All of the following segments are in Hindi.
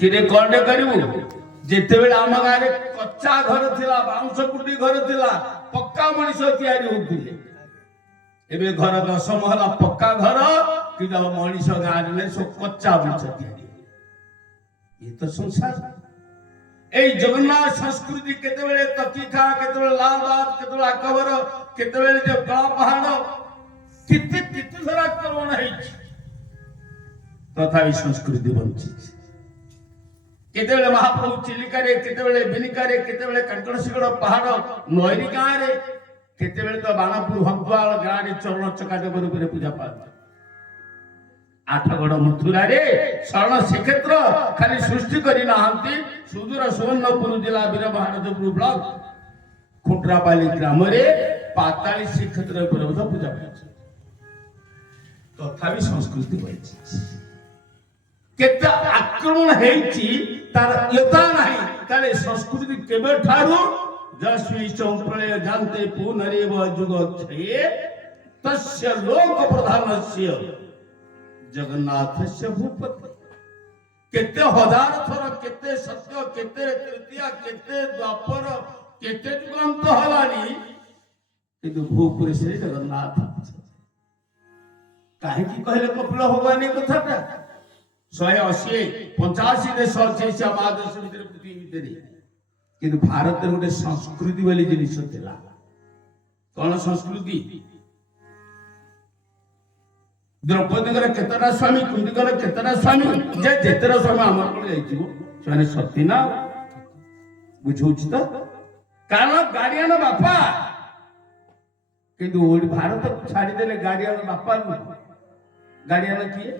किरे कौन करू जिते बेले आम गाँव में कच्चा घर थिला बाउंस कुटी घर थिला पक्का मनीष तैयारी होते एबे घर 10 महला पक्का घर कि मनीष गाँव में सब कच्चा मनीष तैयारी ये तो संसार ए जगन्नाथ संस्कृति केते बेले तकीखा केते बेले लालबाग केते बेले अकबर केते बेले जो गला पहाड़ कितने कितने सारा आक्रमण है तथा संस्कृति बंची केते बेले महाप्रभु चिलिका रे केते बेले बिनिका रे केते बेले कंकणसिगड़ पहाड़ नयरी गाँव रे केते बेले तो बाणापुर हंसवाल गाँव रे चरण चकाटे पर पूजा पाठ आठगड़ मथुरा रे शरण श्रीक्षेत्र खाली सृष्टि करी नाहंती सुदूर सुवर्णपुर जिला वीरमहाराजपुर ब्लॉक खुटरापाली ग्राम रे पाताली श्रीक्षेत्र पर पूजा पाठ तथापि संस्कृति बची केते आक्रमण हेची तार यता नाही ताले संस्कृति केबे ठारू जस्वी चौप्रलय जानते पुनरेव जुग छये तस्य लोक प्रधानस्य जगन्नाथ से भूपति केते हजार थर केते सत्य केते तृतीया केते द्वापर केते जुगांत हलानी किंतु भूपुरी से जगन्नाथ काहे की कहले कपिल भगवान कथाटा 180 85 देश अच्छे से महादेश भीतर पृथ्वी भीतर किंतु भारत रे गोटे संस्कृति वाली जिनिस थिला कौन संस्कृति द्रौपदी केतटा स्वामी कुंतीकर केतटा स्वामी जे जेतरा स्वामी आमर को जाइथिबो सेने सती ना बुझौछ त कारण गार्डियन बापा किंतु ओडी भारत को छाड़ी देले गार्डियन बापा गार्डियन किए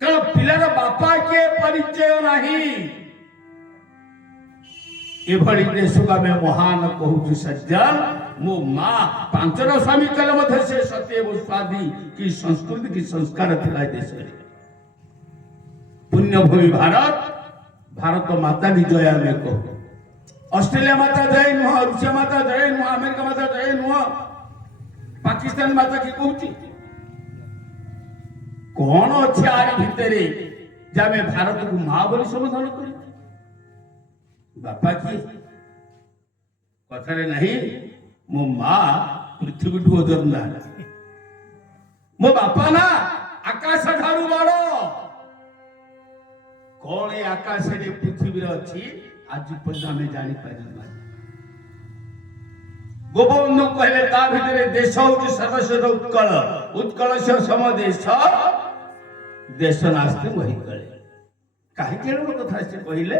कारण पिलार बापा के परिचय नहीं एभली देश का मैं महान कहूँ सज्जन मो माँ पांचटा स्वामी कल मध्य से सत्य स्वादी की संस्कृति की संस्कार थिला देश रे पुण्य भूमि भारत भारत माता की जय में कहो ऑस्ट्रेलिया माता जय नुह रूसिया माता जय नुह अमेरिका माता जय नुह पाकिस्तान माता की कहूची कौन अच्छे आरी भितर जमे भारत को माँ बोली संबोधन कर बापा की कथारे नहीं मो माँ पृथ्वी ठू ओजन ना मो बापा ना आकाश ठारू बड़ कौन ये आकाश रे पृथ्वी अच्छी आज पर्यंत जानी पारि गोपबंधु कहले ता भितरे देश होची सर्वश्रेष्ठ उत्कल उत्कल से सम देश नास्ते वही कले काहे केलो कथा से कहले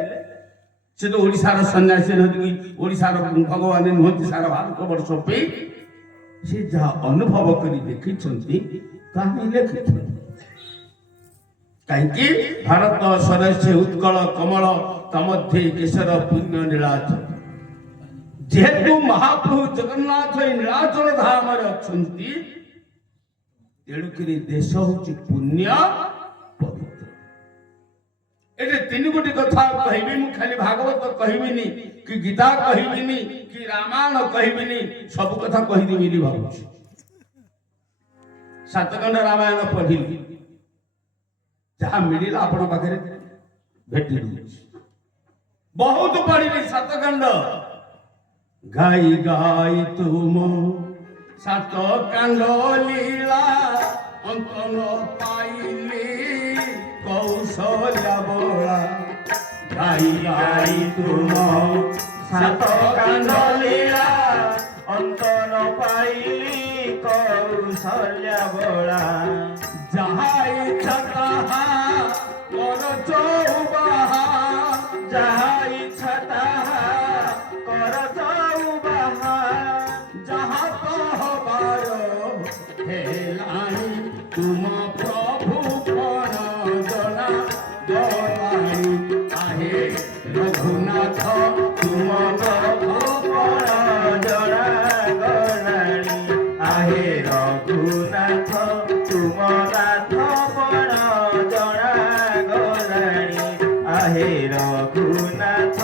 से तो ओडिसार सन्यासी नदी ओडिसार भगवान नुहति सारा भारत वर्ष पे से जा अनुभव करी देखि छंती ताही लेखिथि काहे कि भारत सदस्य उत्कल कमल तमध्ये केशर पुण्य नीलाचल जेहेतु महाप्रभु जगन्नाथ नीलाचल धाम रे अछंती तेणुकरी देश होची पुण्य पवित्र एटे तीन गोटी कथा कहबी मु खाली भागवत कहबिनी कि गीता कहबिनी कि रामायण कहबिनी सब कथा कहि दे मिली भाबु सातखंड रामायण पढ़िली जहाँ मिलिला आपण पाखरे भेटी दूची बहुत पढ़िली सातखंड गाई गाई तुम सात कांड लीला अंतन पाइली कौशल्या बोला गाई गाई तुम सात कांड लीला अंतन पाइली कौशल्या बोला जहाँ इच्छा तहाँ कर चौबाहा जहाँ इच्छा तहाँ कर चौबाहा जहाँ कहबार हेलानी तुम प्रभु कण जना गलानी आहे रघुनाथ तुम प्रभु कण जना गलानी आहे रघुनाथ तुम नाथ कण जना गलानी आहे रघुनाथ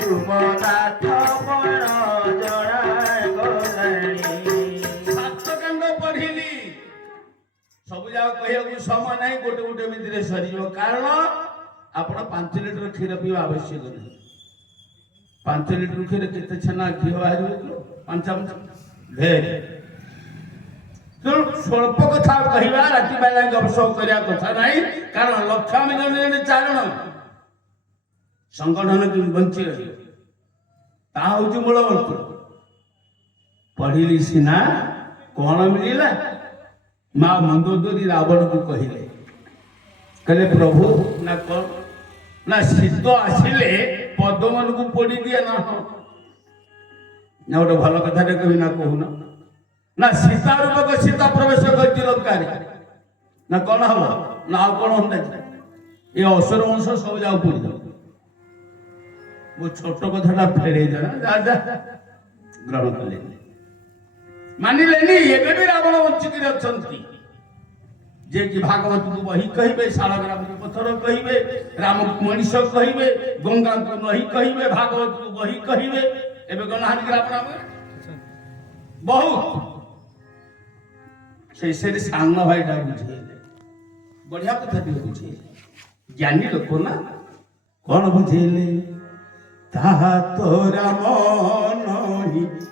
तुम नाथ कण जना गलानी सात कांड पढ़िली सब जाओ कहू समय नहीं गोटे गोटे मिनिट सरी कारण आपण 5 लिटर क्षीर पीवा आवश्यक नहीं 5 लिटर क्षीर केते छेना घी बाहर 5 चमच ढेर तो स्वल्प कथा कहवा राति बेला गपसप करिया कथा नहीं कारण लक्ष्य मिलन चारण संगठन की बंची रही ता हूँ मूल मंत्र पढ़िली सीना कौन मिलला माँ मंदोदरी रावण को कहले प्रभु ना कौन ना शीत आसिले पद्म को पड़ी दिए ना गोटे भल कथा कही ना कहूना ना सीता रूपक सीता प्रवेश कर लंका ना कौन हम ना कौन हम ये असुर वंश सब जाओ पड़ी वो छोट कथा फेरे ग्रहण कले मानिले एबे भी रावण वंचित अच्छा जे कि भागवत को वही कहे शालग्राम को पत्थर कहे राम को मनीष कहे गंगा को नही कहे भागवत को वही कहे एबे गणहानि रावण बहुत से सामना भाई बुझे बढ़िया कथा बुझे ज्ञानी लोक ना कौन बुझेले ताहा तोरा मन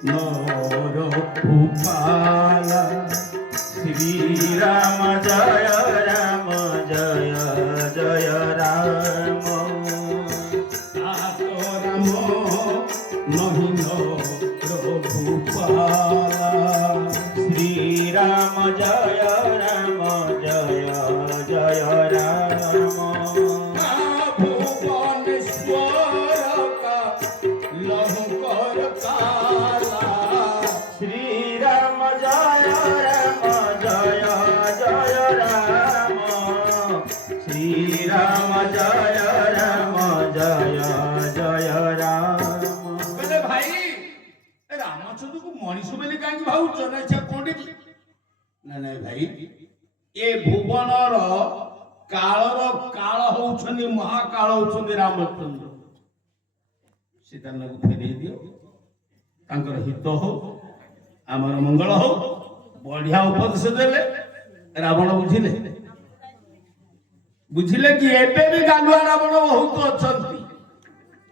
नर उपाला श्री राम जय जय जय राम ताहा तोरा मन नर उपाला श्री राम जय जय राम भाई ए भुवनर कालर काल होउछनी महाकाल होउछनी रामचंद्र सीताना को फेरे दियो तांकर हित हो आमर मंगल हो बढ़िया उपदेश देले रावण बुझिले कि एबे भी गालुआ रावण बहुत अछंती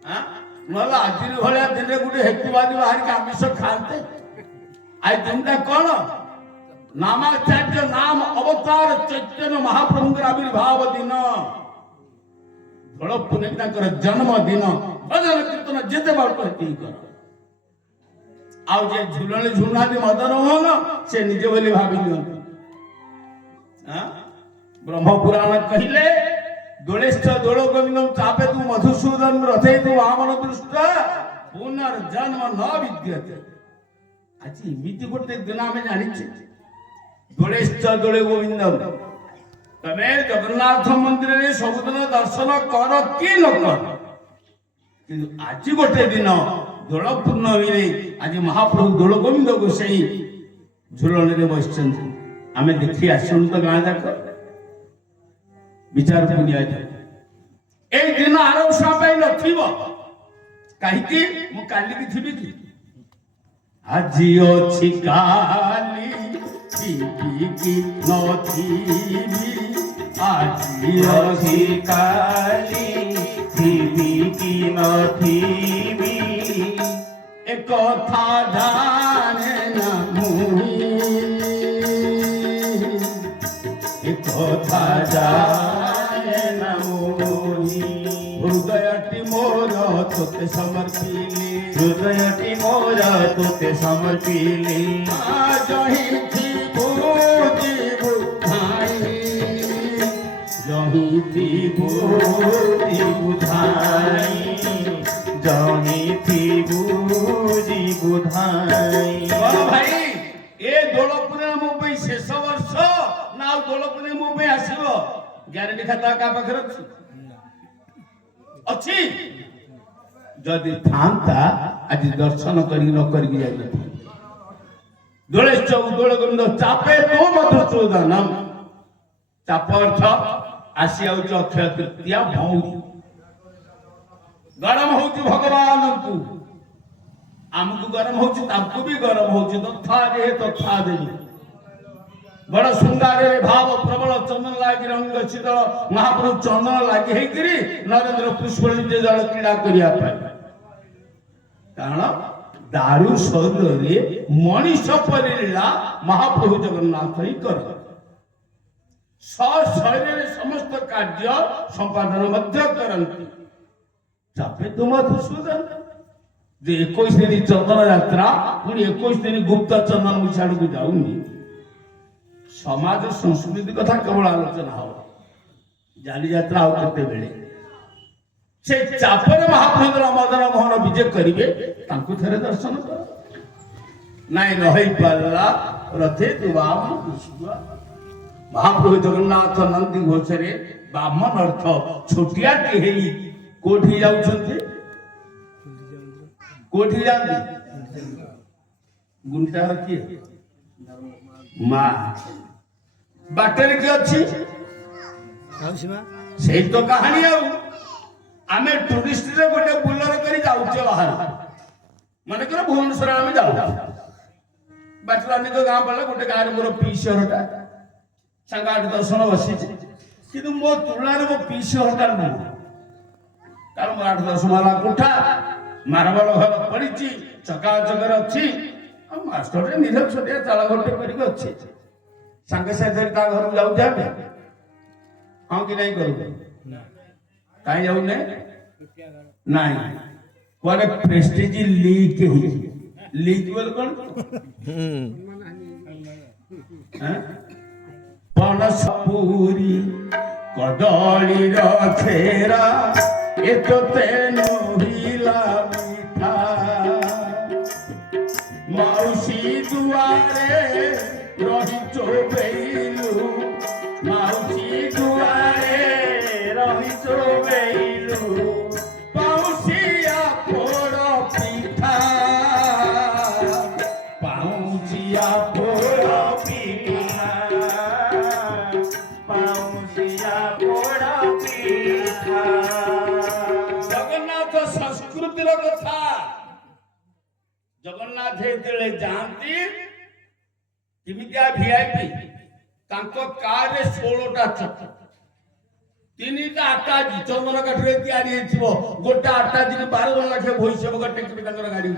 हां नला आज भलिया दिन गुटे हेतुवादी बाहर के आमिष खाते आज दिनटा कोन नामाचार्य नाम अवतार चैतन्य महाप्रभु आविर्भाव दिन धोल पुण्य जन्म दिन भजन कीर्तन जेते बात कर आउ जे झुलने झुलना मदन मोहन से निजे बोली भाभी ब्रह्म पुराण कहले दोलेश्च दोलो गोविंदम चापे तू मधुसूदन रथे तू वामन दृष्टा पुनर्जन्म न विद्यते आज इमिति गोटे दिन आम जानी दोलेश्च दोले गोविंदम तमे जगन्नाथ मंदिर रे सबुदिन दर्शन कर कि न कर किंतु आज गोटे दिन दोल पूर्णमी रे आज महाप्रभु दोल गोविंद गोसाई झुलन रे बसचन आमे देखि आसुन तो गाँ जाक विचार पुनिया ए दिन आरवसा पाई नथिबो काहिकी मु काली की थिबी कि आजी अछि काली थिबी कि नथिबी आजी अछि काली थिबी कि नथिबी एक कथा जाने ना मुई एक कथा जाने ना मुई हृदयटी मोर तोते समर्पिली हृदयटी मोर तोते समर्पिली जही थी बुद्धि बुधाई जही थी बुद्धि बुधाई जही थी बुद्धि बुधाई भाई ए दोलपुरे मो पे शेष वर्ष ना दोलपुरे मो पे आसीबो ग्यारंटी खाता का पाखर अछि जदि थांता आज दर्शन करी न करी जाई दोलेश्च दोल गोविंद चापे तो मधुसूदनम चाप अर्थ आसी आउच अक्षय तृतीया भौरी गरम होउची भगवान को आमको गरम होउची तामको भी गरम होउची तथा जे तथा देवी बड़ सुंदर भाव प्रबल चंदन लगी रंग शीतल महाप्रभु चंदन लगी होकरी नरेंद्र पुष्पलिंग जल क्रीड़ा करने कारण दारू शरीर मनीष परिलीला महाप्रभु जगन्नाथ ही कर शरीर समस्त कार्य संपादन करती चापे तो मधुसूदन 21 दिन चंदन यात्रा पुणी 21 दिन गुप्त चंदन मुछाड़ को जाऊनी समाज संस्कृति कथा केवल आलोचना हो जाली यात्रा आते बेले से चापर महाप्रभु मदन मोहन विजय करेंगे थे दर्शन कर नाई रही पारा रथे महाप्रभु जगन्नाथ नंदी घोषरे बामन अर्थ छोटिया कोठी जाऊंटे कोठी जाती गुंटा किए माँ बाटर किए अच्छी से तो कहानी आमे टूरिस्ट रे गोटे बुलर करी जाउचे बाहर माने कर भुवनेश्वर आमे जाउ बाटलानी तो गां पड़ला गोटे गां रे मोर पीसी हरटा संगा 8-10 जण बसी किंतु मो तुलना रे मो पीसी हरटा न कारण मो 8-10 माला कोठा मार्बल घर पड़ीची चका चकर अछि मास्टर रे निधर छोटिया चाला घंटे करी के अछि संगे साथे ता घर जाउ जाबे हां कि नहीं करू कहीं जाऊ नहीं कोने प्रेस्टीज लीक हुई लीक बोल कौन पनस पूरी कदली रखेरा ए तो तेनु हिला मीठा मौसी दुआरे रही चोबेलू मौसी दुआरे रही चोबेलू पाउसिया पोड़ पिठा पाउसिया पोड़ पिठा पाउसिया पोड़ पिठा जगन्नाथ संस्कृतिर कथा जगन्नाथ जेतले जानती किमितिया वीआईपी तांको कार रे 16टा चक्र 3टा 8टा चंदन काठरे तैयारी हेथिबो गोटा 8टा दिन 12 लाख भइसब गटे कि तांकर गाड़ी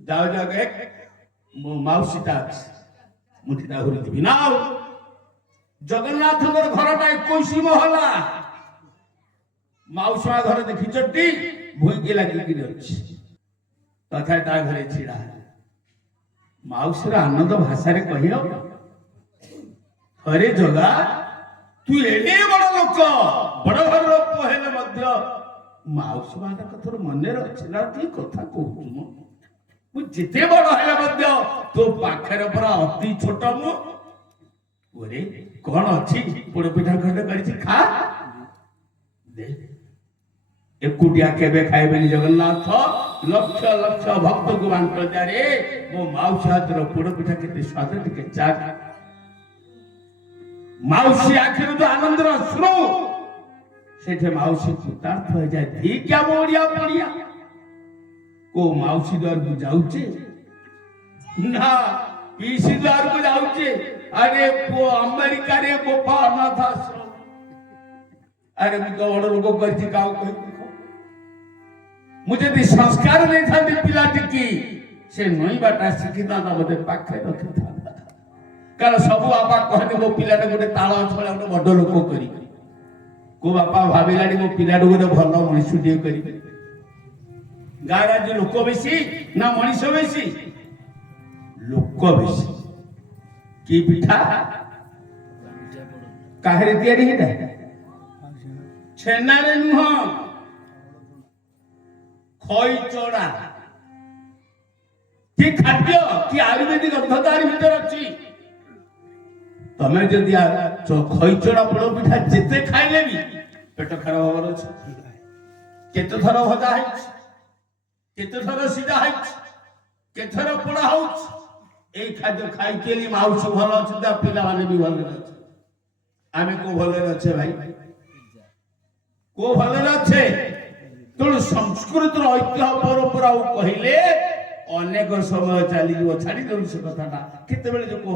जाओ जाओ एक माउसीटा मुठीटा हुरी दिबी नाउ जगन्नाथ घर घरटा 21 महला माउसा घर देखि चट्टी भुई के लागि कि अछि तथा ता घरे छिड़ा माउसर आनंद भाषा रे कहियो अरे जगा तू एडे बड़ लोक बड़ घर लोक हेले मध्य माउस बाटा कथर मने रछला ती कथा कहू मु जिते बड़ हेले मध्य तो पाखरे पर अति छोट मु ओरे कोन अछि पोड़ पिठा खंडे करिछि खा दे एकुटिया केबे खाइबेनी जगन्नाथ लक्ष लक्ष भक्त को बांट जा रे मो माउसी हाथ रो पोड़ पिठा केते स्वाद टिके चाट माउसी आखिर तो आनंद अश्रु सेठे माउसी कृतार्थ हो जाए धी क्या मोड़िया पड़िया को माउसी द्वार को जाउचे ना पीसी द्वार को जाउचे अरे को अमेरिका रे गोपा अनाथ आश्रम अरे मु तो बड़ लोग करछि काउ कहि मुझे दी संस्कार नहीं था दी पिला टिकी से नई बाटा शिखिता ना मते पाखे रखि था कारण सब बापा कहने मो पिलाटे गोटे ताल छला गोटे बड़ लोक करी को बापा भाबिलाडी मो पिलाटे गोटे भल मनुष्य करी गाँ राज्य लोक बेसी ना मनीष बेसी लोक बेसी की पिठा काहरे तैयारी हेटा छेना रे नुह खई चोड़ा की खाद्य की आयुर्वेदिक औषधारी भीतर अछि तमे जदि खई चोड़ा पोड़ पिठा जिते खाइले भी पेट खराब होवर अछि केते थर भजा है केते थर सीधा है केते थर पोड़ा हो ए खाद्य खाइ के लिए माउस भल अछि ता पिला माने भी भल अछि आमे को भल अछि भाई को भल अछि तो संस्कृत ऐतिह्य परंपरा कहले अनेक समय चली छाड़ी दे से कथा केते बेले जो